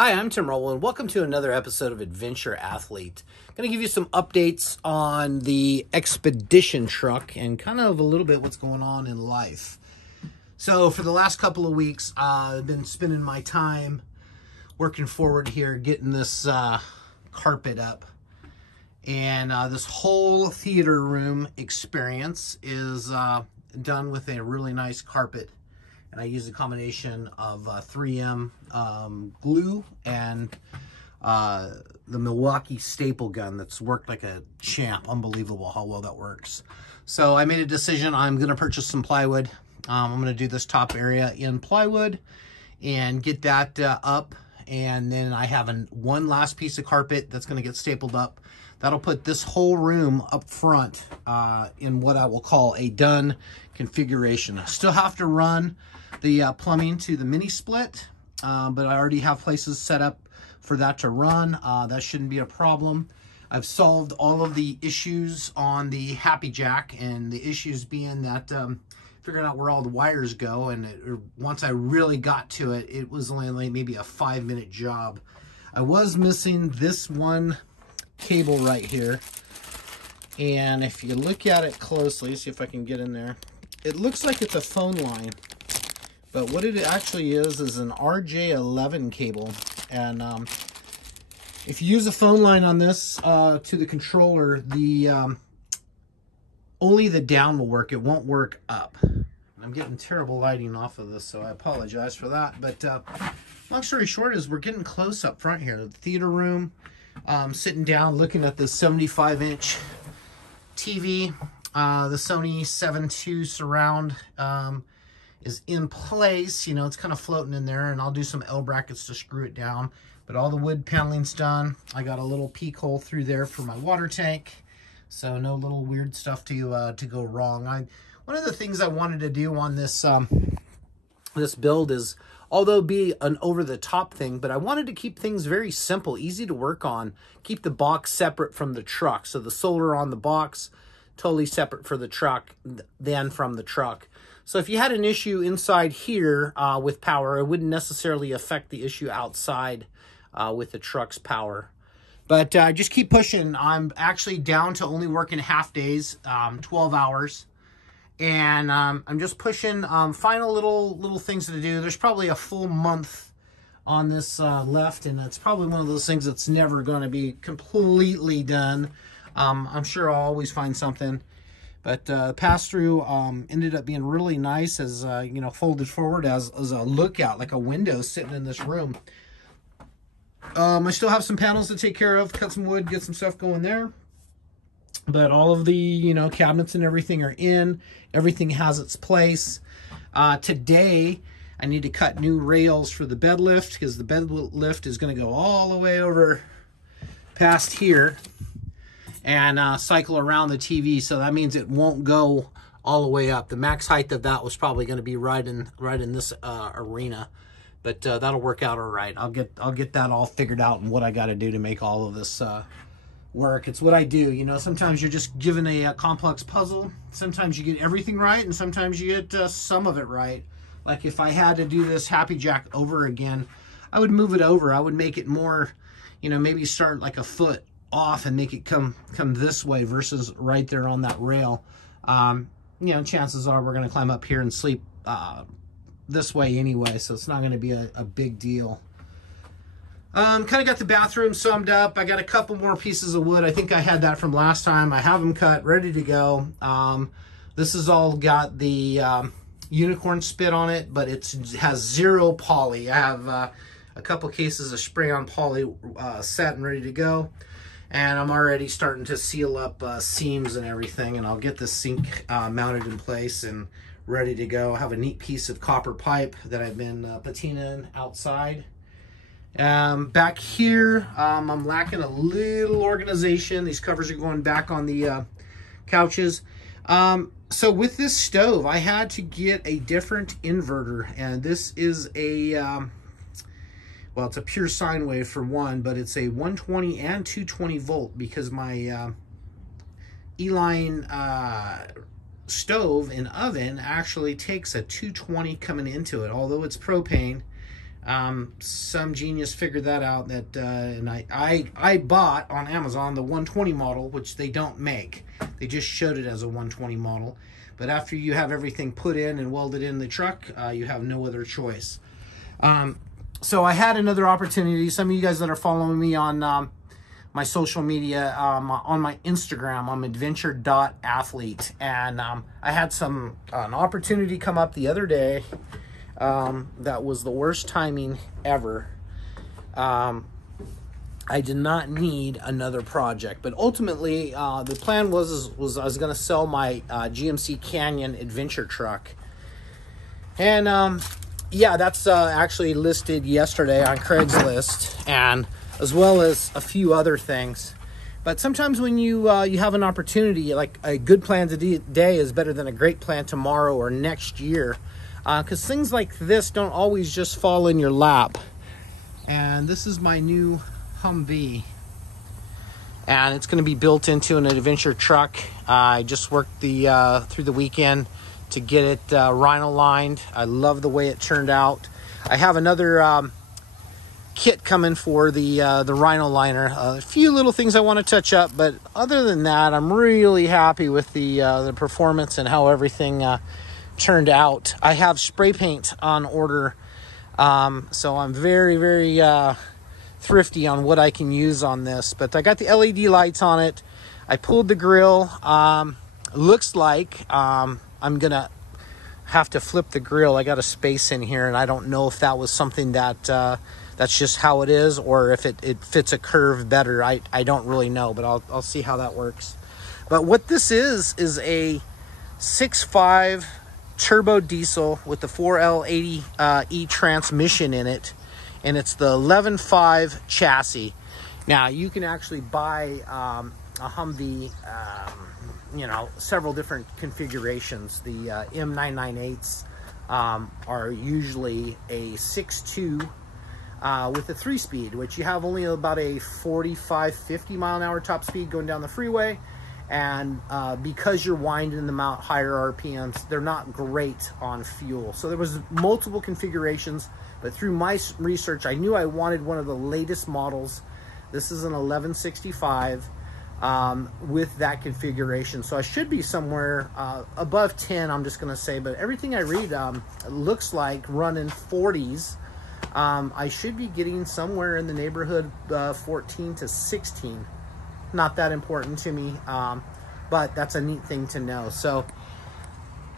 Hi, I'm Tim Rowell, and welcome to another episode of Adventure Athlete. I'm going to give you some updates on the Expedition truck and kind of a little bit what's going on in life. So for the last couple of weeks, I've been spending my time working forward here, getting this carpet up. And this whole theater room experience is done with a really nice carpet. And I use a combination of 3M glue and the Milwaukee staple gun that's worked like a champ. Unbelievable how well that works. So I made a decision. I'm going to purchase some plywood. I'm going to do this top area in plywood and get that up. And then I have one last piece of carpet that's going to get stapled up. That'll put this whole room up front in what I will call a done configuration. I still have to run the plumbing to the mini split, but I already have places set up for that to run. That shouldn't be a problem. I've solved all of the issues on the Happy Jack, and the issues being that figuring out where all the wires go, and once I really got to it, it was only like maybe a 5-minute job. I was missing this one cable right here, and if you look at it closely, see if I can get in there, it looks like it's a phone line, but what it actually is an RJ11 cable. And if you use a phone line on this to the controller, the only the down will work. It won't work up. I'm getting terrible lighting off of this, so I apologize for that. But long story short is we're getting close up front here. The theater room, sitting down looking at this 75-inch TV. The Sony 7.2 surround is in place. You know, it's kind of floating in there, and I'll do some L brackets to screw it down. But all the wood paneling's done. I got a little peek hole through there for my water tank, so no little weird stuff to go wrong. One of the things I wanted to do on this this build is, although be an over-the-top thing, but I wanted to keep things very simple, easy to work on, keep the box separate from the truck. So the solder on the box, totally separate for the truck than from the truck. So if you had an issue inside here with power, it wouldn't necessarily affect the issue outside with the truck's power. But just keep pushing. I'm actually down to only working half days, 12 hours. And I'm just pushing final little things to do. There's probably a full month on this left, and it's probably one of those things that's never going to be completely done. I'm sure I'll always find something. But pass-through ended up being really nice as, you know, folded forward as a lookout, like a window sitting in this room. I still have some panels to take care of, cut some wood, get some stuff going there. But all of the, you know, cabinets and everything are in. Everything has its place. Today, I need to cut new rails for the bed lift, because the bed lift is going to go all the way over past here and cycle around the TV. So that means it won't go all the way up. The max height of that was probably going to be right in this arena. But that'll work out all right. I'll get that all figured out and what I got to do to make all of this work. It's what I do. You know, sometimes you're just given a complex puzzle. Sometimes you get everything right, and sometimes you get some of it right. Like if I had to do this Happy Jack over again, I would move it over. I would make it more, you know, maybe start like a foot off and make it come this way versus right there on that rail. You know, chances are we're going to climb up here and sleep this way anyway, so it's not going to be a big deal. Kind of got the bathroom summed up. I got a couple more pieces of wood. I think I had that from last time. I have them cut, ready to go. This has all got the unicorn spit on it, but it has zero poly. I have a couple cases of spray-on poly set and ready to go. And I'm already starting to seal up seams and everything, and I'll get the sink mounted in place and ready to go. I have a neat piece of copper pipe that I've been patinaing outside. Back here, I'm lacking a little organization. These covers are going back on the couches. So with this stove, I had to get a different inverter, and this is a, well, it's a pure sine wave for one, but it's a 120 and 220 volt because my E-line stove and oven actually takes a 220 coming into it. Although it's propane, Some genius figured that out, that and I bought on Amazon the 120 model, which they don't make. They just showed it as a 120 model. But after you have everything put in and welded in the truck, you have no other choice. So I had another opportunity. Some of you guys that are following me on my social media, on my Instagram, I'm adventure.athlete. And I had an opportunity come up the other day that was the worst timing ever. I did not need another project, but ultimately the plan was I was going to sell my GMC Canyon Adventure Truck. And yeah, that's actually listed yesterday on Craigslist, and as well as a few other things. But sometimes when you have an opportunity, like a good plan today is better than a great plan tomorrow or next year, because things like this don't always just fall in your lap. And this is my new Humvee, and it's going to be built into an adventure truck. I just worked through the weekend to get it rhino lined. I love the way it turned out. I have another kit coming for the rhino liner. A few little things I want to touch up, but other than that, I'm really happy with the performance and how everything turned out. I have spray paint on order, so I'm very, very thrifty on what I can use on this. But I got the LED lights on it. I pulled the grill. Looks like I'm gonna have to flip the grill. I got a space in here, and I don't know if that was something that that's just how it is, or if it fits a curve better. I don't really know, but I'll see how that works. But what this is a 6.5 turbo diesel with the 4L80E transmission in it. And it's the 11.5 chassis. Now, you can actually buy a Humvee, you know, several different configurations. The M998s are usually a 6.2 with a 3-speed, which you have only about a 45, 50 mile an hour top speed going down the freeway. And because you're winding them out higher RPMs, they're not great on fuel. So there was multiple configurations. But through my research, I knew I wanted one of the latest models. This is an 1165 with that configuration. So I should be somewhere above 10, I'm just going to say. But everything I read looks like running 40s. I should be getting somewhere in the neighborhood 14 to 16. Not that important to me, but that's a neat thing to know. So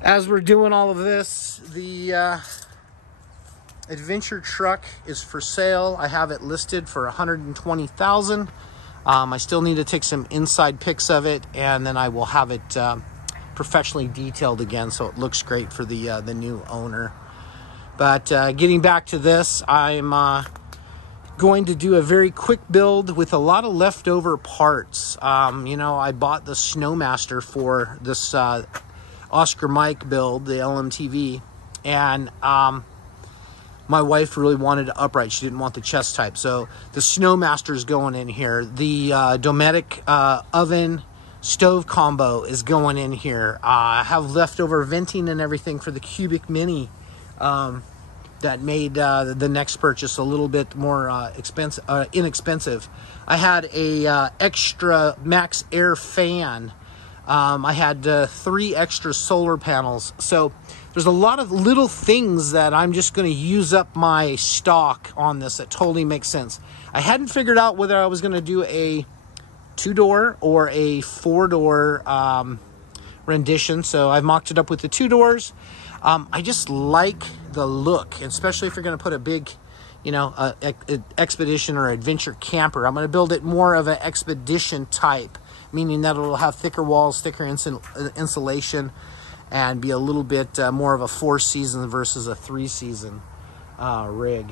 as we're doing all of this, the adventure truck is for sale. I have it listed for $120,000. I still need to take some inside pics of it, and then I will have it professionally detailed again, so it looks great for the new owner. But getting back to this, I'm going to do a very quick build with a lot of leftover parts. You know, I bought the Snowmaster for this Oscar Mike build, the LMTV, and my wife really wanted it upright. She didn't want the chest type. So the Snowmaster's going in here. The Dometic oven stove combo is going in here. I have leftover venting and everything for the Cubic Mini that made the next purchase a little bit more inexpensive. I had a extra Max Air fan. I had 3 extra solar panels. So there's a lot of little things that I'm just going to use up my stock on this. That totally makes sense. I hadn't figured out whether I was going to do a 2-door or a 4-door rendition. So I've mocked it up with the 2 doors. I just like the look, especially if you're going to put a big, you know, expedition or adventure camper. I'm going to build it more of an expedition type, meaning that it'll have thicker walls, thicker insulation, and be a little bit more of a 4-season versus a 3-season rig.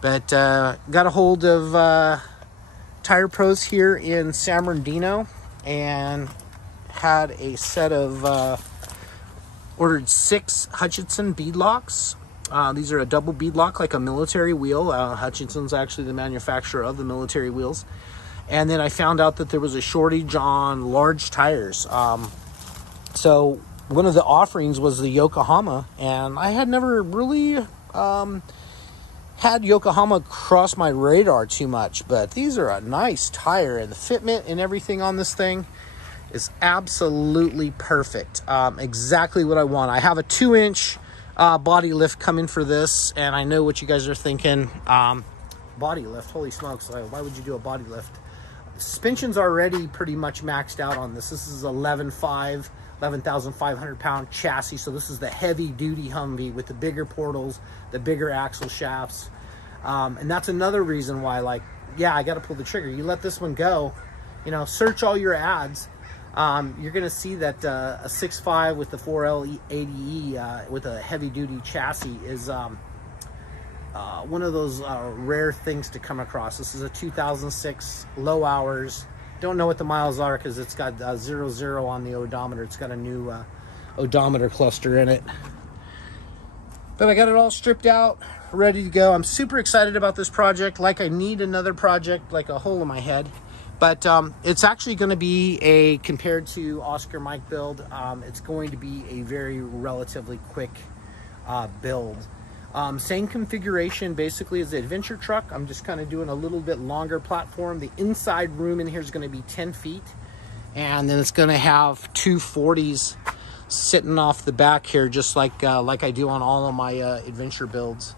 But got a hold of Tire Pros here in San Bernardino, and had a set of ordered 6 Hutchinson beadlocks. These are a double beadlock, like a military wheel. Hutchinson's actually the manufacturer of the military wheels. And then I found out that there was a shortage on large tires. So one of the offerings was the Yokohama, and I had never really had Yokohama cross my radar too much, but these are a nice tire, and the fitment and everything on this thing is absolutely perfect. Exactly what I want. I have a 2-inch body lift coming for this, and I know what you guys are thinking. Body lift, holy smokes, why would you do a body lift? Suspension's already pretty much maxed out on this. This is 11,500 pound chassis, so this is the heavy duty Humvee with the bigger portals, the bigger axle shafts, and that's another reason why, like, yeah, I got to pull the trigger. You let this one go, you know, search all your ads, you're gonna see that a 6.5 with the 4L80E with a heavy duty chassis is one of those rare things to come across. This is a 2006, low hours. Don't know what the miles are because it's got 00 on the odometer. It's got a new odometer cluster in it. But I got it all stripped out, ready to go. I'm super excited about this project. Like, I need another project, like a hole in my head. But it's actually going to be compared to Oscar Mike build, it's going to be a very relatively quick build. Same configuration basically as the Adventure Truck. I'm just kind of doing a little bit longer platform. The inside room in here is going to be 10 feet. And then it's going to have 2 40s sitting off the back here, just like I do on all of my adventure builds.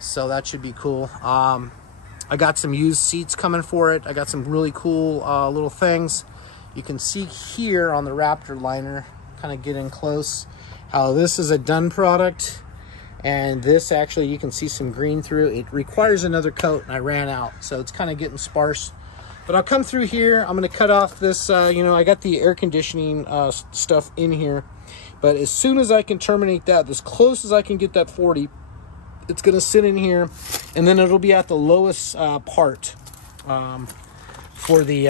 So that should be cool. I got some used seats coming for it. I got some really cool little things. You can see here on the Raptor liner, kind of getting close, how this is a done product. And this actually, you can see some green through. It requires another coat, and I ran out. So it's kind of getting sparse. But I'll come through here. I'm going to cut off this, you know, I got the air conditioning stuff in here. But as soon as I can terminate that, as close as I can get that 40, it's going to sit in here, and then it'll be at the lowest part for the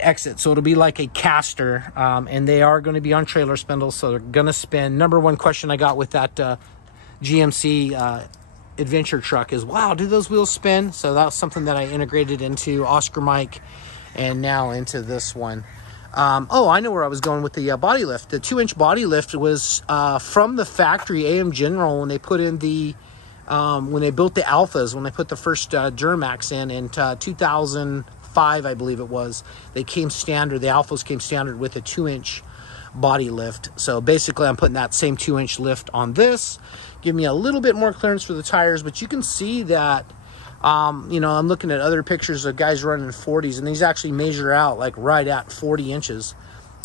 exit. So it'll be like a caster, and they are going to be on trailer spindles, so they're going to spin. Number one question I got with that GMC Adventure Truck is, wow, do those wheels spin? So that's something that I integrated into Oscar Mike and now into this one. Oh, I know where I was going with the body lift. The 2-inch body lift was from the factory, AM General, when they put in the, when they built the Alphas, when they put the first Duramax in 2005, I believe it was. They came standard, the Alphas came standard with a 2-inch body lift. So basically I'm putting that same 2-inch lift on this. Give me a little bit more clearance for the tires, but you can see that you know, I'm looking at other pictures of guys running 40s, and these actually measure out like right at 40 inches.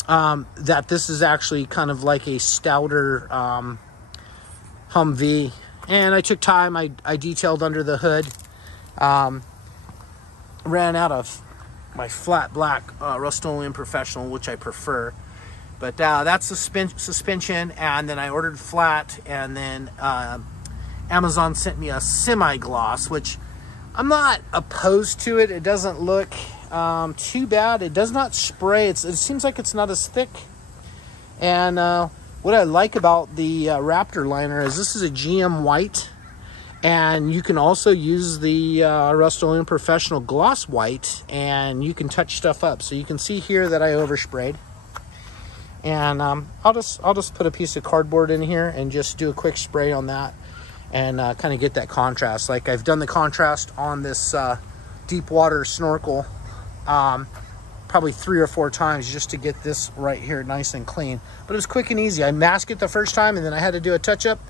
That this is actually kind of like a stouter Humvee. And I took time, I detailed under the hood. Ran out of my flat black Rust-Oleum Professional, which I prefer. But that's the suspension, and then I ordered flat, and then Amazon sent me a semi-gloss, which I'm not opposed to it. It doesn't look too bad. It does not spray. It seems like it's not as thick. And what I like about the Raptor liner is this is a GM white. And you can also use the Rust-Oleum Professional gloss white, and you can touch stuff up. So you can see here that I oversprayed. And I'll just put a piece of cardboard in here and just do a quick spray on that. And kind of get that contrast. Like, I've done the contrast on this deep water snorkel probably 3 or 4 times just to get this right here nice and clean. But it was quick and easy. I masked it the first time, and then I had to do a touch-up,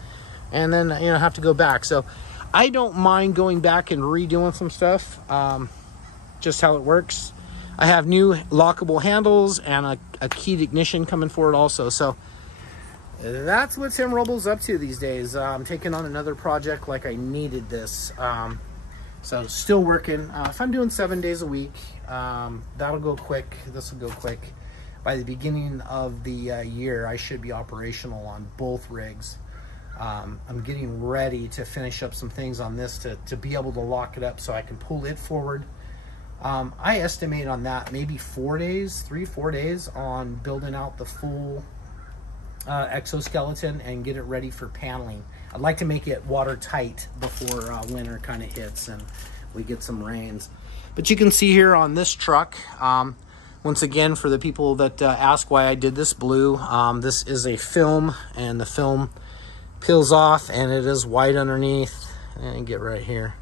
and then, you know, have to go back. So I don't mind going back and redoing some stuff, just how it works. I have new lockable handles and a keyed ignition coming for it also. So that's what Tim Robles up to these days. I'm taking on another project like I needed this. So still working. If I'm doing 7 days a week, that'll go quick. This will go quick. By the beginning of the year, I should be operational on both rigs. I'm getting ready to finish up some things on this to be able to lock it up so I can pull it forward. I estimate on that maybe 4 days, 3-4 days on building out the full exoskeleton and get it ready for paneling. I'd like to make it watertight before winter kind of hits and we get some rains. But you can see here on this truck, once again, for the people that ask why I did this blue, this is a film, and the film peels off and it is white underneath. and get right here.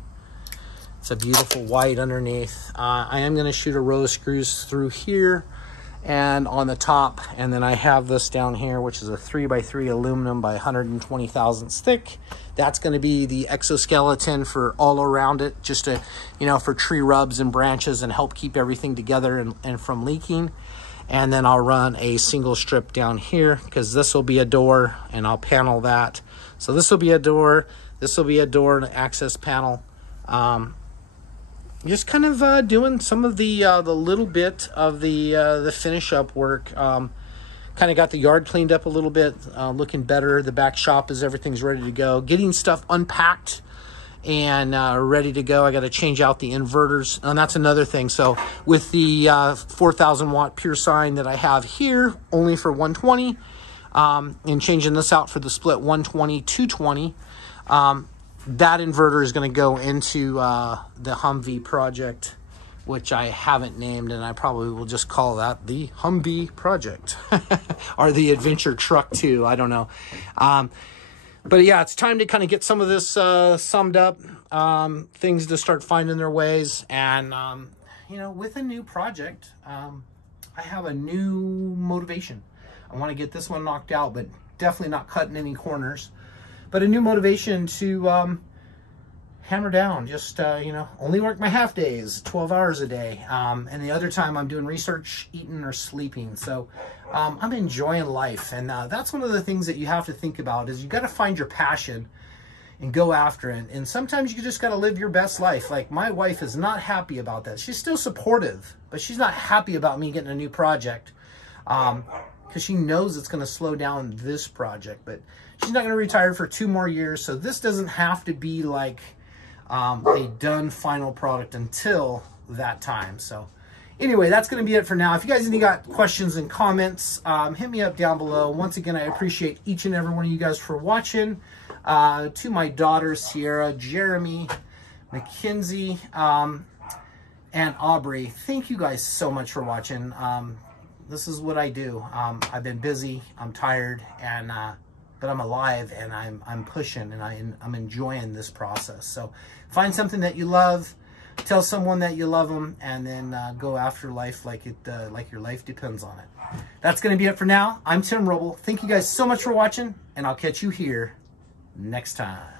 It's a beautiful white underneath. I am going to shoot a row of screws through here and on the top, and then I have this down here, which is a 3x3 aluminum by 120 thousandths thick. That's going to be the exoskeleton for all around it, just to, you know, for tree rubs and branches and help keep everything together and from leaking. And then I'll run a single strip down here, because this will be a door, and I'll panel that. So this will be a door, this will be a door and an access panel. Just kind of doing some of the little bit of the finish up work. Kind of got the yard cleaned up a little bit, looking better. The back shop is, everything's ready to go. Getting stuff unpacked and ready to go. I got to change out the inverters, and that's another thing. So with the 4,000 watt pure sine that I have here, only for 120, and changing this out for the split 120 220, that inverter is going to go into the Humvee project, which I haven't named, and I probably will just call that the Humvee project or the Adventure Truck too. I don't know. But yeah, it's time to kind of get some of this summed up, things to start finding their ways. And, you know, with a new project, I have a new motivation. I want to get this one knocked out, but definitely not cutting any corners. But a new motivation to hammer down, just, you know, only work my half days, 12 hours a day. And the other time I'm doing research, eating, or sleeping. So I'm enjoying life. And that's one of the things that you have to think about, is you got to find your passion and go after it. And sometimes you just got to live your best life. Like, my wife is not happy about that. She's still supportive, but she's not happy about me getting a new project. Because she knows it's going to slow down this project, but she's not going to retire for 2 more years. So this doesn't have to be like a done final product until that time. So anyway, that's going to be it for now. If you guys got questions and comments, hit me up down below. Once again, I appreciate each and every one of you guys for watching. To my daughters, Sierra, Jeremy, Mackenzie, and Aubrey, thank you guys so much for watching. This is what I do. I've been busy, I'm tired, and but I'm alive, and I'm pushing, and I'm enjoying this process. So find something that you love, tell someone that you love them, and then go after life like your life depends on it. That's going to be it for now. I'm Tim Roble. Thank you guys so much for watching, and I'll catch you here next time.